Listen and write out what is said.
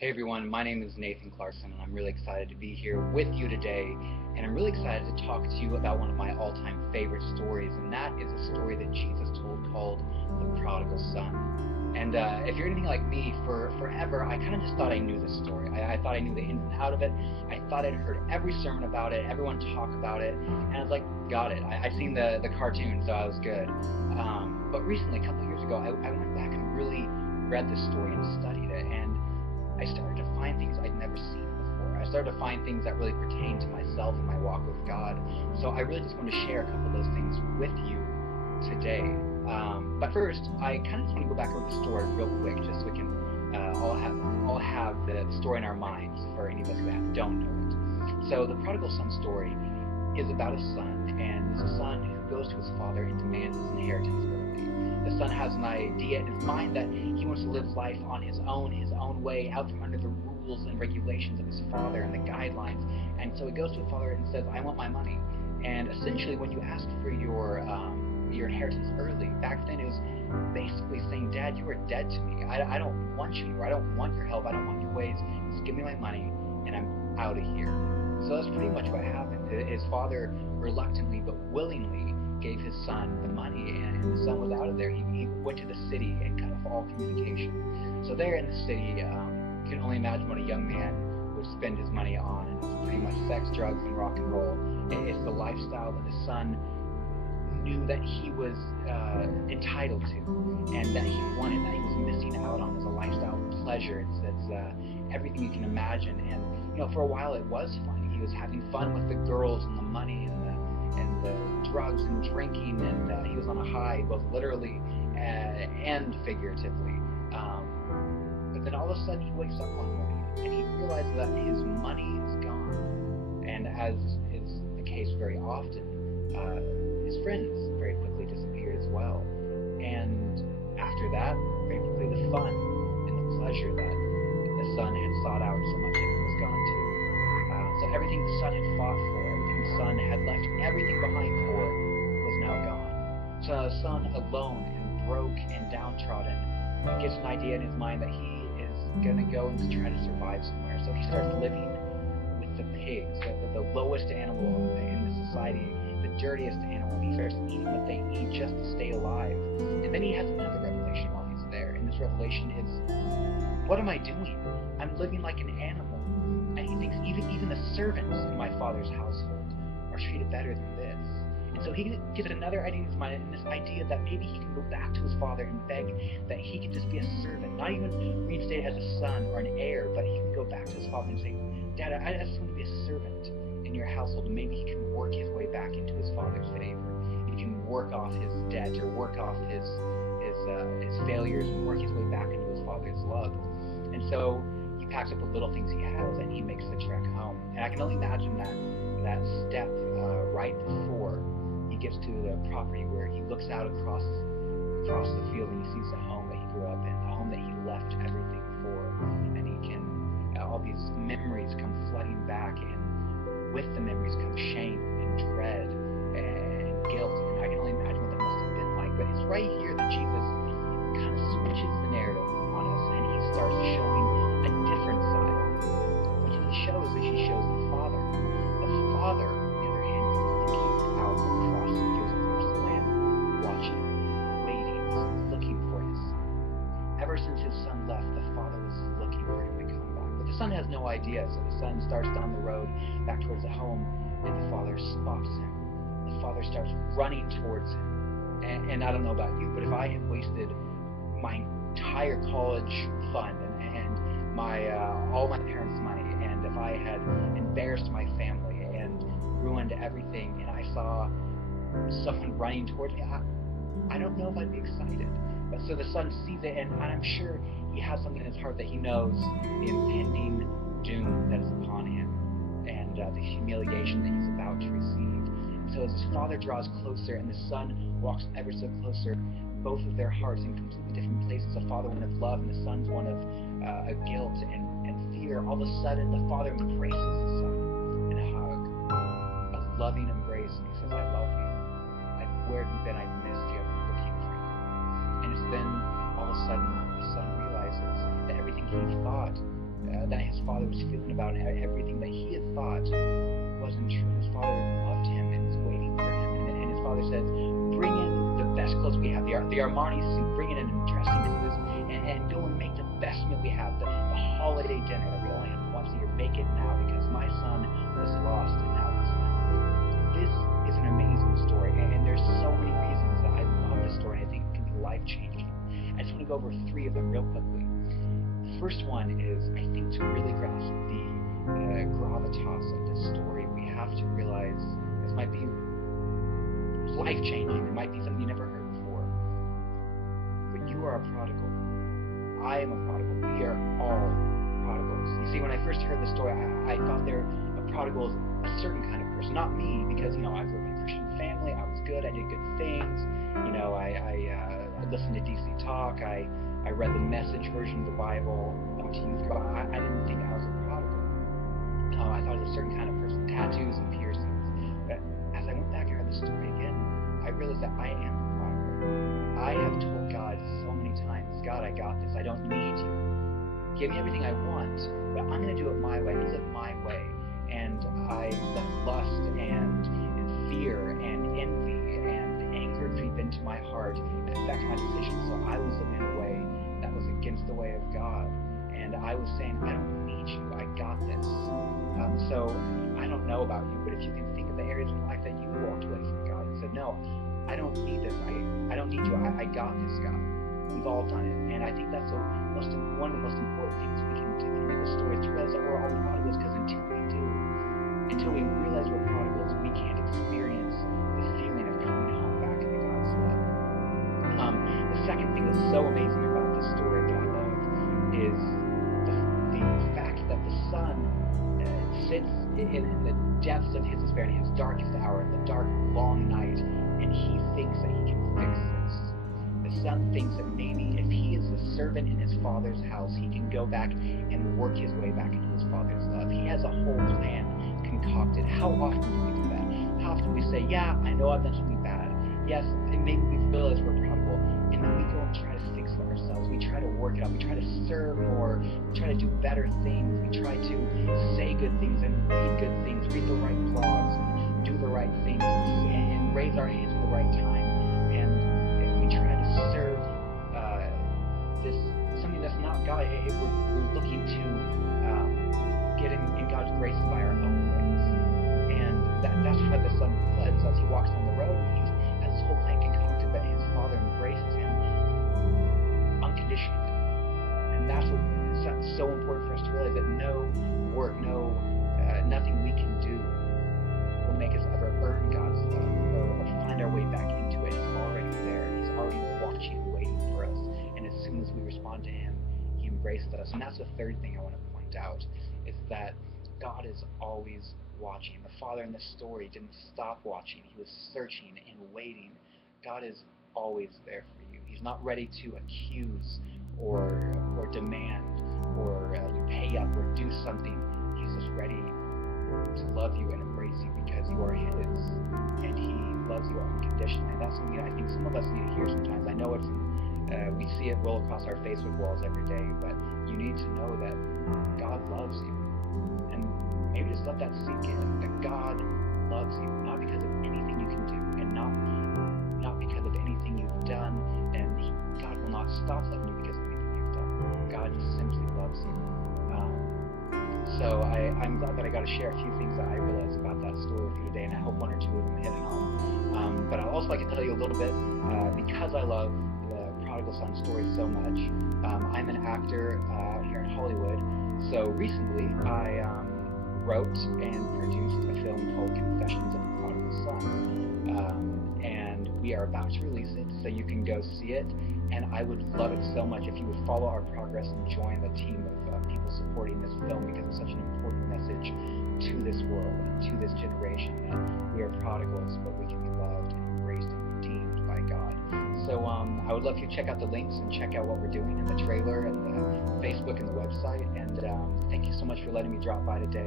Hey everyone, my name is Nathan Clarkson, and I'm really excited to be here with you today. And I'm really excited to talk to you about one of my all-time favorite stories, and that is a story that Jesus told called The Prodigal Son. And if you're anything like me, for forever, I kind of just thought I knew this story. I thought I knew the ins and out of it. I thought I'd heard every sermon about it, everyone talk about it, and I was like, got it. I've seen the cartoon, so I was good. But recently, a couple of years ago, I went back and really read this story and studied it, and I started to find things I'd never seen before. I started to find things that really pertain to myself and my walk with God. So I really just want to share a couple of those things with you today. But first, I kind of just want to go back over the story real quick, just so we can all have the story in our minds for any of us that don't know it. So the Prodigal Son story is about a son, and it's a son who goes to his father and demands his inheritance early. The son has an idea in his mind that he wants to live life on his own way, out from under the rules and regulations of his father and the guidelines. And so he goes to his father and says, I want my money. And essentially, when you ask for your inheritance early, back then it was basically saying, Dad, you are dead to me. I don't want you anymore. I don't want your help. I don't want your ways. Just give me my money, and I'm out of here. So that's pretty much what happened. His father reluctantly but willingly gave his son the money, and the son was out of there. He went to the city and cut off all communication. So there in the city, you can only imagine what a young man would spend his money on, and it's pretty much sex, drugs, and rock and roll. It's the lifestyle that the son knew that he was entitled to, and that he wanted, that he was missing out on as a lifestyle of pleasure. It's everything you can imagine. And for a while it was fun. He was having fun with the girls and the money and the drugs and drinking, and he was on a high, both literally and figuratively. But then all of a sudden he wakes up one morning and he realizes that his money is gone. And as is the case very often, his friends very quickly disappeared as well. And after that, very quickly the fun and the pleasure that the son had sought out so much was gone too. So everything the son had fought for, everything the son had left everything behind for, was now gone. So the son, alone and broke and downtrodden, gets an idea in his mind that he is going to go and try to survive somewhere. So he starts living with the pigs, the lowest animal in the society, the dirtiest animal. He starts eating what they eat just to stay alive. And then he has another revelation while he's there. And this revelation is, what am I doing? I'm living like an animal. And he thinks even the servants in my father's household are treated better than this. And so he gets another idea in his mind, and this idea that maybe he can go back to his father and beg that he can just be a servant, not even reinstate as a son or an heir, but he can go back to his father and say, Dad, I just want to be a servant in your household, and maybe he can work his way back into his father's favor. He can work off his debt or work off his failures and work his way back into his father's love. And so he packs up the little things he has and he makes the trek home. And I can only imagine that step right before he gets to the property where he looks out across the field and he sees the home that he grew up in, the home that he left everything for, and he can all these memories come flooding back, and with the memories come shame and dread and guilt, and I can only imagine what that must have been like. But it's right here that Jesus kind of switches the narrative on us, and he starts showing a different side. What he shows is he shows the Father. The Father, on the other hand, is looking out across the fields of this land, watching, waiting, looking for his son. Ever since his son left, the Father was looking for him to come back. But the son has no idea, so the son starts down the road back towards the home, and the Father spots him. The Father starts running towards him. And I don't know about you, but if I had wasted my entire college fund and my all my parents' money, and if I had embarrassed my family and ruined everything, and I saw someone running towards me, I don't know if I'd be excited. But so the son sees it, and I'm sure he has something in his heart that he knows the impending doom that is upon him, and the humiliation that he's about to receive. So as his father draws closer and the son walks ever so closer, both of their hearts in completely different places, the father one of love and the son's one of guilt and fear. All of a sudden, the father embraces the son in a hug, a loving embrace, and he says, I love you. Where have you been? I've missed you. I've been looking for you. And it's then all of a sudden the son realizes that everything he thought that his father was feeling about him, everything that he had thought wasn't true. His father loved him and was waiting for him. And his father says, bring in the best clothes we have, the Armani suit, bring it in and dress into this, and go and make the best meal we have, the holiday dinner that we only have once a year. Make it now, because my son was lost and now he's found. This is an amazing story, and there's so many reasons that I love this story, and I think it can be life-changing. I just want to go over 3 of them real quickly. The first one is, I think, to really grasp the gravitas of this story, we have to realize this might be life-changing. It might be something you never heard before. But you are a prodigal. I am a prodigal. We are all prodigals. You see, when I first heard the story, I thought a prodigal is a certain kind of person. Not me, because, I grew up in a Christian family. I was good. I did good things. I listened to DC Talk. I read the Message version of the Bible. I went to youth group. I didn't think I was a prodigal. I thought I was a certain kind of person, tattoos and piercings. But as I went back and heard the story again, I realized that I am a prodigal. I have told God so many times, God, I got this. I don't need you. Give me everything I want, but I'm going to do it my way. I'm going to live my way. And I let lust and fear and envy and anger creep into my heart and affect my decisions. So I was living in a way that was against the way of God. And I was saying, I don't need you. I got this. So I don't know about you, but if you can think of the areas in life that you walked away from God and said, no, I don't need this. I don't need you. I got this, God. We've all done it. And I think that's one of the most important things we can do when we read the story, to realize that we're all prodigals, because until we realize we're prodigals, we can't experience the feeling of coming home back into God's love. The second thing that's so amazing about this story that I love is the fact that the son sits in the depths of his despair, in his darkest hour, in the dark, long night, and he thinks that he can fix this. The son thinks that maybe if he is a servant in his father's house, he can go back and work his way back into his father's love. He has a whole plan concocted. How often do we do that? How often do we say, yeah, I know I've done something bad. Yes, and maybe we realize we're prodigal, and then we go and try to fix it ourselves. We try to work it out. We try to serve more. We try to do better things. We try to say good things and read good things, read the right blogs, and do the right things, and raise our hands at the right time. And we try to serve something that's not God. We're looking to get in God's grace by our own ways. And that's what the son does as he walks down the road. He has his whole plan concocted, but his father embraces him unconditionally. And that's so important for us to realize, that no work, nothing we can do will make us ever earn God's love or find our way back into it. It's already there. He's already watching and waiting for us. And as soon as we respond to him, he embraces us. And that's the third thing I want to point out, is that God is always watching. The father in this story didn't stop watching. He was searching and waiting. God is always there for you. He's not ready to accuse or demand or you pay up or do something. He's just ready to love you and embrace you because you are his, and he loves you unconditionally. And that's something I think some of us need to hear sometimes. I know we see it roll across our Facebook walls every day, but you need to know that God loves you. And maybe just let that sink in, that God loves you, not because of anything you can do, and not because of anything you've done, and God will not stop loving you because of anything you've done. God just simply loves you. So I'm glad that I got to share a few things that I realized about that story with you today, and I hope one or two of them hit home. But I'd also like to tell you a little bit, because I love the Prodigal Son story so much. I'm an actor out here in Hollywood. So recently, I wrote and produced a film called Confessions of the Prodigal Son. And we are about to release it, so you can go see it. And I would love it so much if you would follow our progress and join the team of people supporting this film, because it's such an important message to this world and to this generation, that we are prodigals, but we can be loved and embraced and redeemed by God. So I would love if you check out the links and check out what we're doing in the trailer and the Facebook and the website. And thank you so much for letting me drop by today.